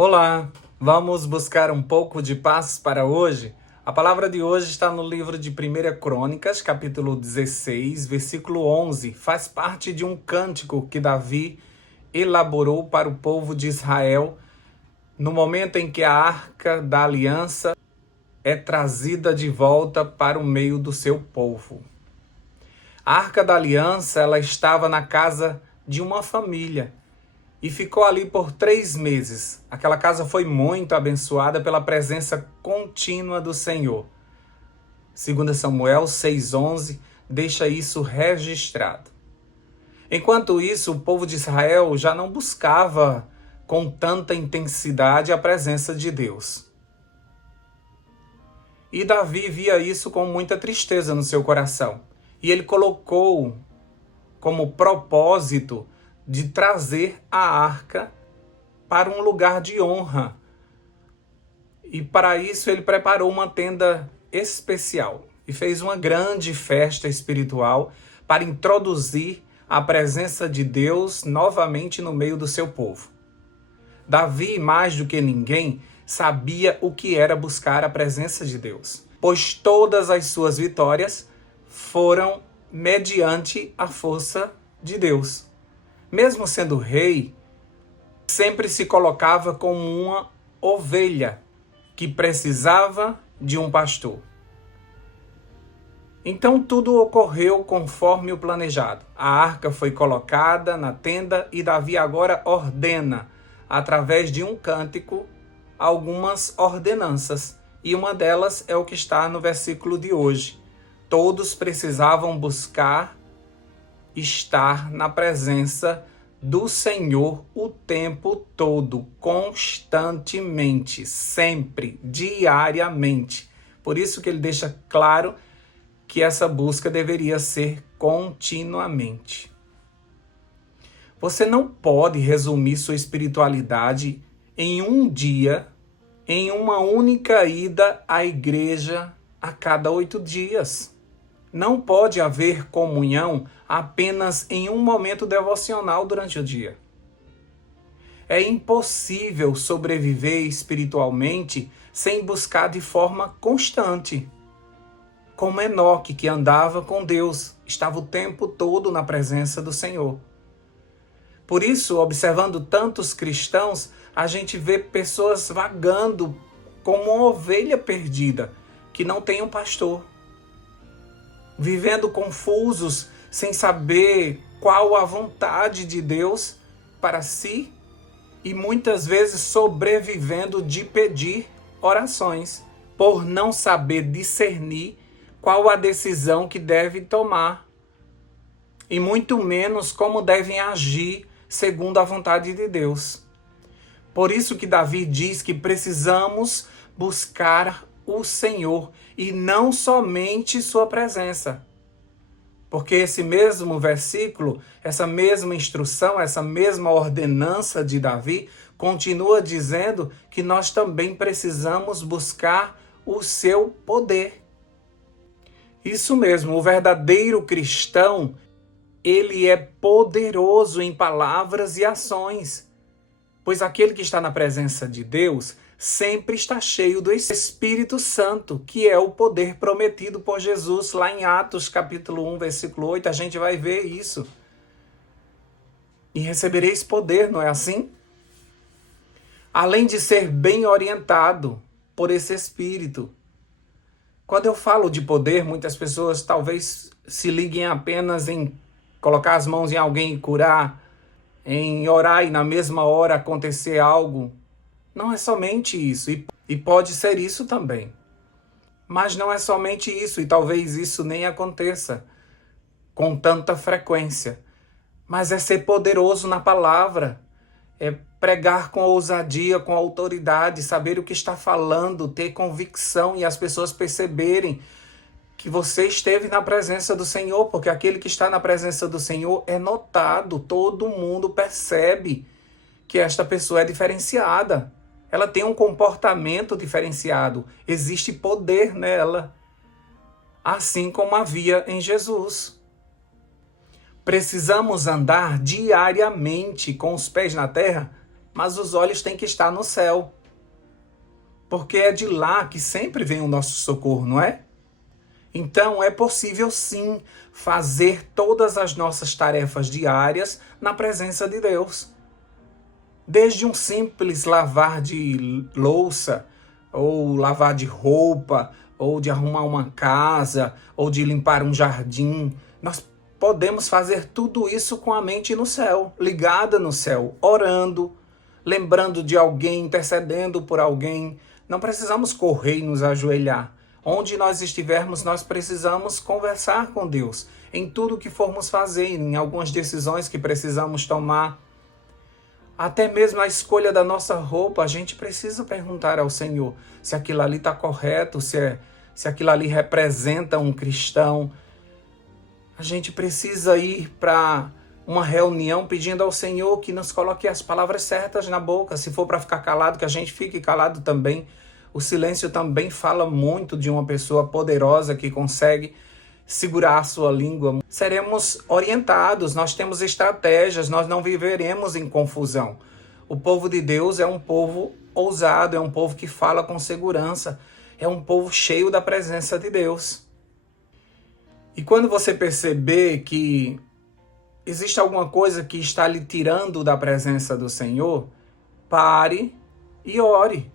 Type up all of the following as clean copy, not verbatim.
Olá, vamos buscar um pouco de paz para hoje? A palavra de hoje está no livro de 1 Crônicas, capítulo 16, versículo 11. Faz parte de um cântico que Davi elaborou para o povo de Israel no momento em que a Arca da Aliança é trazida de volta para o meio do seu povo. A Arca da Aliança, ela estava na casa de uma família e ficou ali por 3 meses. Aquela casa foi muito abençoada pela presença contínua do Senhor. 2 Samuel 6,11 deixa isso registrado. Enquanto isso, o povo de Israel já não buscava com tanta intensidade a presença de Deus. E Davi via isso com muita tristeza no seu coração. E ele colocou como propósito de trazer a arca para um lugar de honra. E para isso ele preparou uma tenda especial e fez uma grande festa espiritual para introduzir a presença de Deus novamente no meio do seu povo. Davi, mais do que ninguém, sabia o que era buscar a presença de Deus, pois todas as suas vitórias foram mediante a força de Deus. Mesmo sendo rei, sempre se colocava como uma ovelha que precisava de um pastor. Então tudo ocorreu conforme o planejado. A arca foi colocada na tenda e Davi agora ordena, através de um cântico, algumas ordenanças. E uma delas é o que está no versículo de hoje. Todos precisavam buscar estar na presença do Senhor o tempo todo, constantemente, sempre, diariamente. Por isso que ele deixa claro que essa busca deveria ser continuamente. Você não pode resumir sua espiritualidade em um dia, em uma única ida à igreja a cada 8 dias. Não pode haver comunhão apenas em um momento devocional durante o dia. É impossível sobreviver espiritualmente sem buscar de forma constante. Como Enoque, que andava com Deus, estava o tempo todo na presença do Senhor. Por isso, observando tantos cristãos, a gente vê pessoas vagando como uma ovelha perdida, que não tem um pastor. Vivendo confusos, sem saber qual a vontade de Deus para si e muitas vezes sobrevivendo de pedir orações, por não saber discernir qual a decisão que deve tomar e muito menos como devem agir segundo a vontade de Deus. Por isso que Davi diz que precisamos buscar o Senhor e não somente sua presença. Porque esse mesmo versículo, essa mesma instrução, essa mesma ordenança de Davi, continua dizendo que nós também precisamos buscar o seu poder. Isso mesmo, o verdadeiro cristão, ele é poderoso em palavras e ações. Pois aquele que está na presença de Deus sempre está cheio do Espírito Santo, que é o poder prometido por Jesus. Lá em Atos capítulo 1, versículo 8, a gente vai ver isso. E recebereis poder, não é assim? Além de ser bem orientado por esse Espírito. Quando eu falo de poder, muitas pessoas talvez se liguem apenas em colocar as mãos em alguém e curar, em orar e na mesma hora acontecer algo. Não é somente isso, e pode ser isso também. Mas não é somente isso, e talvez isso nem aconteça com tanta frequência. Mas é ser poderoso na palavra, é pregar com ousadia, com autoridade, saber o que está falando, ter convicção e as pessoas perceberem que você esteve na presença do Senhor, porque aquele que está na presença do Senhor é notado, todo mundo percebe que esta pessoa é diferenciada. Ela tem um comportamento diferenciado, existe poder nela, assim como havia em Jesus. Precisamos andar diariamente com os pés na terra mas os olhos têm que estar no céu. Porque é de lá que sempre vem o nosso socorro, não é? Então é possível sim fazer todas as nossas tarefas diárias na presença de Deus. Desde um simples lavar de louça, ou lavar de roupa, ou de arrumar uma casa, ou de limpar um jardim. Nós podemos fazer tudo isso com a mente no céu, ligada no céu, orando, lembrando de alguém, intercedendo por alguém. Não precisamos correr e nos ajoelhar. Onde nós estivermos, nós precisamos conversar com Deus. Em tudo que formos fazer, em algumas decisões que precisamos tomar. Até mesmo a escolha da nossa roupa, a gente precisa perguntar ao Senhor se aquilo ali está correto, se aquilo ali representa um cristão. A gente precisa ir para uma reunião pedindo ao Senhor que nos coloque as palavras certas na boca. Se for para ficar calado, que a gente fique calado também. O silêncio também fala muito de uma pessoa poderosa que consegue segurar a sua língua. Seremos orientados, nós temos estratégias, nós não viveremos em confusão. O povo de Deus é um povo ousado, é um povo que fala com segurança, é um povo cheio da presença de Deus. E quando você perceber que existe alguma coisa que está lhe tirando da presença do Senhor, pare e ore.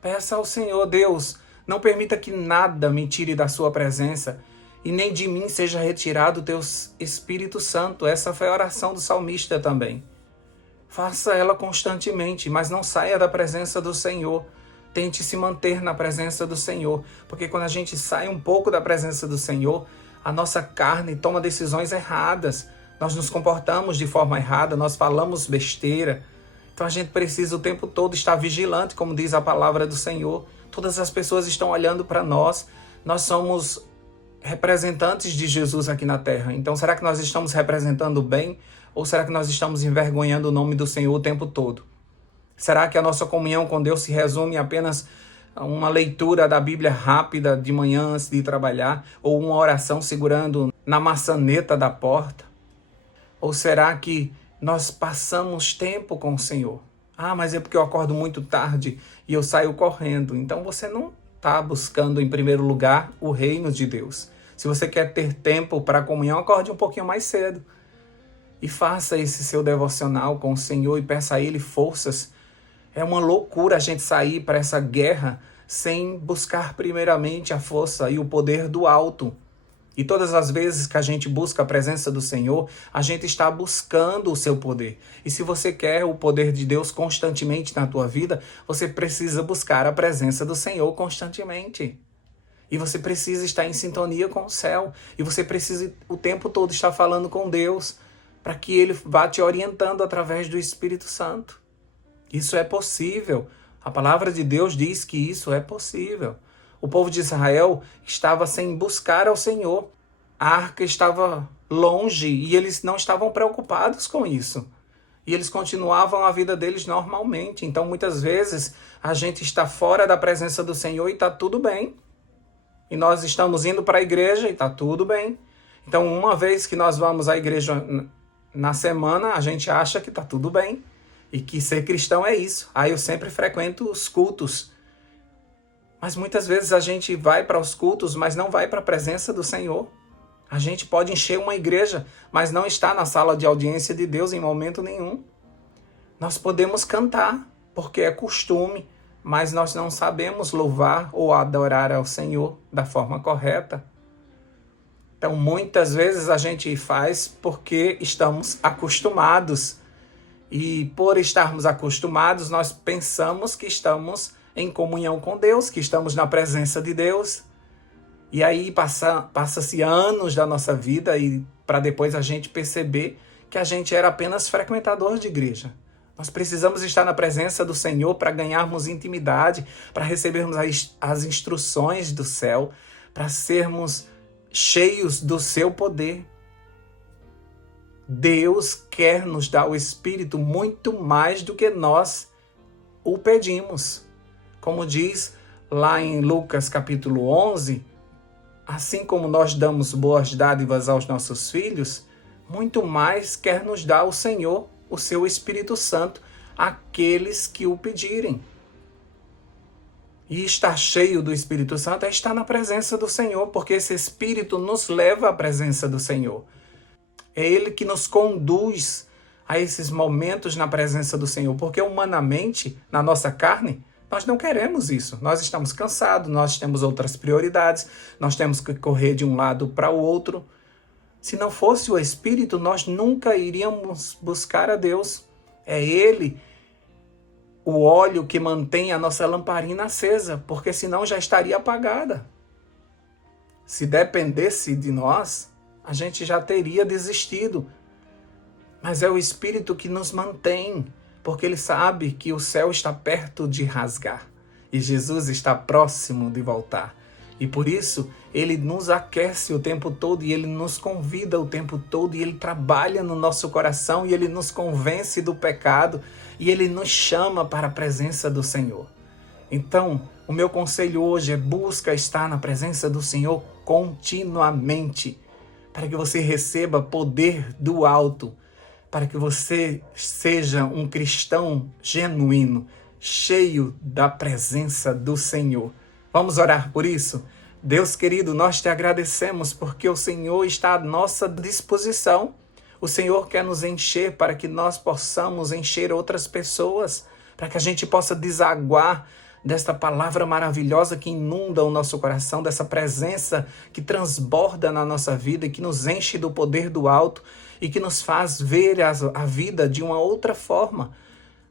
Peça ao Senhor, Deus, não permita que nada me tire da sua presença e nem de mim seja retirado o teu Espírito Santo. Essa foi a oração do salmista também. Faça ela constantemente, mas não saia da presença do Senhor. Tente se manter na presença do Senhor, porque quando a gente sai um pouco da presença do Senhor, a nossa carne toma decisões erradas. Nós nos comportamos de forma errada, nós falamos besteira. Então a gente precisa o tempo todo estar vigilante, como diz a palavra do Senhor. Todas as pessoas estão olhando para nós. Nós somos representantes de Jesus aqui na terra. Então será que nós estamos representando bem? Ou será que nós estamos envergonhando o nome do Senhor o tempo todo? Será que a nossa comunhão com Deus se resume a apenas a uma leitura da Bíblia rápida de manhã antes de trabalhar? Ou uma oração segurando na maçaneta da porta? Ou será que nós passamos tempo com o Senhor? Ah, mas é porque eu acordo muito tarde e eu saio correndo. Então você não está buscando em primeiro lugar o reino de Deus. Se você quer ter tempo para a comunhão, acorde um pouquinho mais cedo. E faça esse seu devocional com o Senhor e peça a Ele forças. É uma loucura a gente sair para essa guerra sem buscar primeiramente a força e o poder do alto. E todas as vezes que a gente busca a presença do Senhor, a gente está buscando o seu poder. E se você quer o poder de Deus constantemente na tua vida, você precisa buscar a presença do Senhor constantemente. E você precisa estar em sintonia com o céu. E você precisa o tempo todo estar falando com Deus, para que Ele vá te orientando através do Espírito Santo. Isso é possível. A palavra de Deus diz que isso é possível. O povo de Israel estava sem buscar ao Senhor. A arca estava longe e eles não estavam preocupados com isso. E eles continuavam a vida deles normalmente. Então, muitas vezes, a gente está fora da presença do Senhor e está tudo bem. E nós estamos indo para a igreja e está tudo bem. Então, uma vez que nós vamos à igreja na semana, a gente acha que está tudo bem. E que ser cristão é isso. Eu sempre frequento os cultos. Mas muitas vezes a gente vai para os cultos, mas não vai para a presença do Senhor. A gente pode encher uma igreja, mas não está na sala de audiência de Deus em momento nenhum. Nós podemos cantar, porque é costume, mas nós não sabemos louvar ou adorar ao Senhor da forma correta. Então, muitas vezes a gente faz porque estamos acostumados. E por estarmos acostumados, nós pensamos que estamos em comunhão com Deus, que estamos na presença de Deus. E aí passa-se anos da nossa vida e para depois a gente perceber que a gente era apenas frequentador de igreja. Nós precisamos estar na presença do Senhor para ganharmos intimidade, para recebermos as instruções do céu, para sermos cheios do seu poder. Deus quer nos dar o Espírito muito mais do que nós o pedimos. Como diz lá em Lucas capítulo 11, assim como nós damos boas dádivas aos nossos filhos, muito mais quer nos dar o Senhor, o seu Espírito Santo, àqueles que o pedirem. E estar cheio do Espírito Santo é estar na presença do Senhor, porque esse Espírito nos leva à presença do Senhor. É Ele que nos conduz a esses momentos na presença do Senhor, porque humanamente, na nossa carne, nós não queremos isso. Nós estamos cansados, nós temos outras prioridades, nós temos que correr de um lado para o outro. Se não fosse o Espírito, nós nunca iríamos buscar a Deus. É Ele o óleo que mantém a nossa lamparina acesa, porque senão já estaria apagada. Se dependesse de nós, a gente já teria desistido. Mas é o Espírito que nos mantém, porque Ele sabe que o céu está perto de rasgar e Jesus está próximo de voltar. E por isso, Ele nos aquece o tempo todo e Ele nos convida o tempo todo e Ele trabalha no nosso coração e Ele nos convence do pecado e Ele nos chama para a presença do Senhor. Então, o meu conselho hoje é busca estar na presença do Senhor continuamente, para que você receba poder do alto, para que você seja um cristão genuíno, cheio da presença do Senhor. Vamos orar por isso? Deus querido, nós te agradecemos porque o Senhor está à nossa disposição. O Senhor quer nos encher para que nós possamos encher outras pessoas, para que a gente possa desaguar desta palavra maravilhosa que inunda o nosso coração, dessa presença que transborda na nossa vida e que nos enche do poder do alto e que nos faz ver a vida de uma outra forma.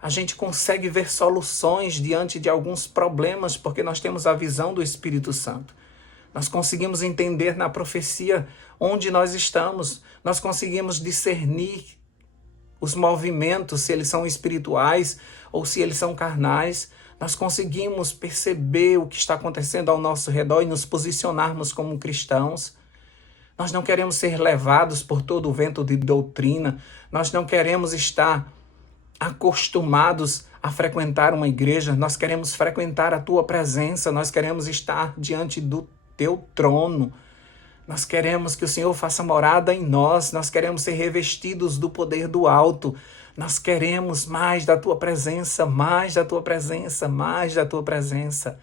A gente consegue ver soluções diante de alguns problemas porque nós temos a visão do Espírito Santo. Nós conseguimos entender na profecia onde nós estamos. Nós conseguimos discernir os movimentos, se eles são espirituais ou se eles são carnais. Nós conseguimos perceber o que está acontecendo ao nosso redor e nos posicionarmos como cristãos. Nós não queremos ser levados por todo o vento de doutrina. Nós não queremos estar acostumados a frequentar uma igreja. Nós queremos frequentar a tua presença. Nós queremos estar diante do teu trono. Nós queremos que o Senhor faça morada em nós. Nós queremos ser revestidos do poder do alto. Nós queremos mais da tua presença, mais da tua presença, mais da tua presença.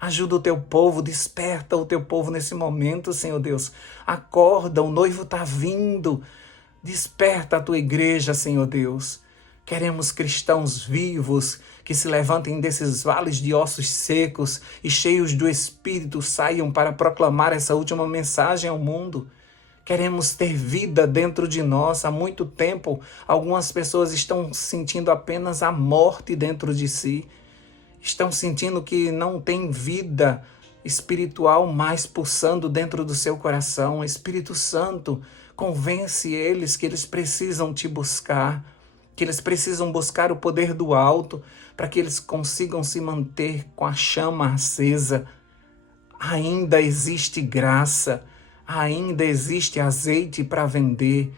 Ajuda o teu povo, desperta o teu povo nesse momento, Senhor Deus. Acorda, o noivo está vindo. Desperta a tua igreja, Senhor Deus. Queremos cristãos vivos que se levantem desses vales de ossos secos e cheios do Espírito saiam para proclamar essa última mensagem ao mundo. Queremos ter vida dentro de nós. Há muito tempo, algumas pessoas estão sentindo apenas a morte dentro de si. Estão sentindo que não tem vida espiritual mais pulsando dentro do seu coração. Espírito Santo, convence eles que eles precisam te buscar, que eles precisam buscar o poder do alto para que eles consigam se manter com a chama acesa. Ainda existe graça, ainda existe azeite para vender.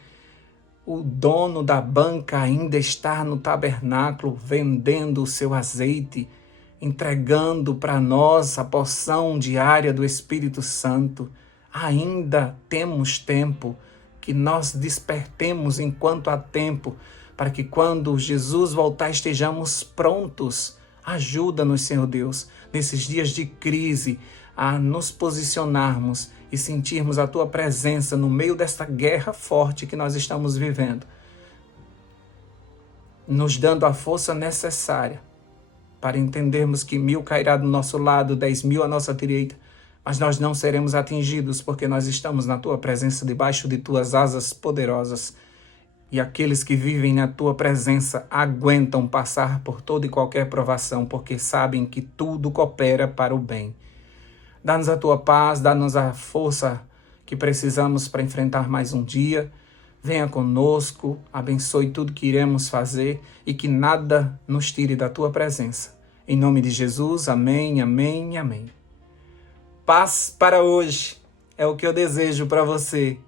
O dono da banca ainda está no tabernáculo vendendo o seu azeite, entregando para nós a porção diária do Espírito Santo. Ainda temos tempo, que nós despertemos enquanto há tempo, para que quando Jesus voltar estejamos prontos. Ajuda-nos, Senhor Deus, nesses dias de crise, a nos posicionarmos e sentirmos a Tua presença no meio desta guerra forte que nós estamos vivendo, nos dando a força necessária para entendermos que 1000 cairá do nosso lado, 10.000 à nossa direita, mas nós não seremos atingidos porque nós estamos na Tua presença, debaixo de Tuas asas poderosas. E aqueles que vivem na Tua presença aguentam passar por toda e qualquer provação, porque sabem que tudo coopera para o bem. Dá-nos a Tua paz, dá-nos a força que precisamos para enfrentar mais um dia. Venha conosco, abençoe tudo que iremos fazer e que nada nos tire da Tua presença. Em nome de Jesus, amém, amém, amém. Paz para hoje é o que eu desejo para você.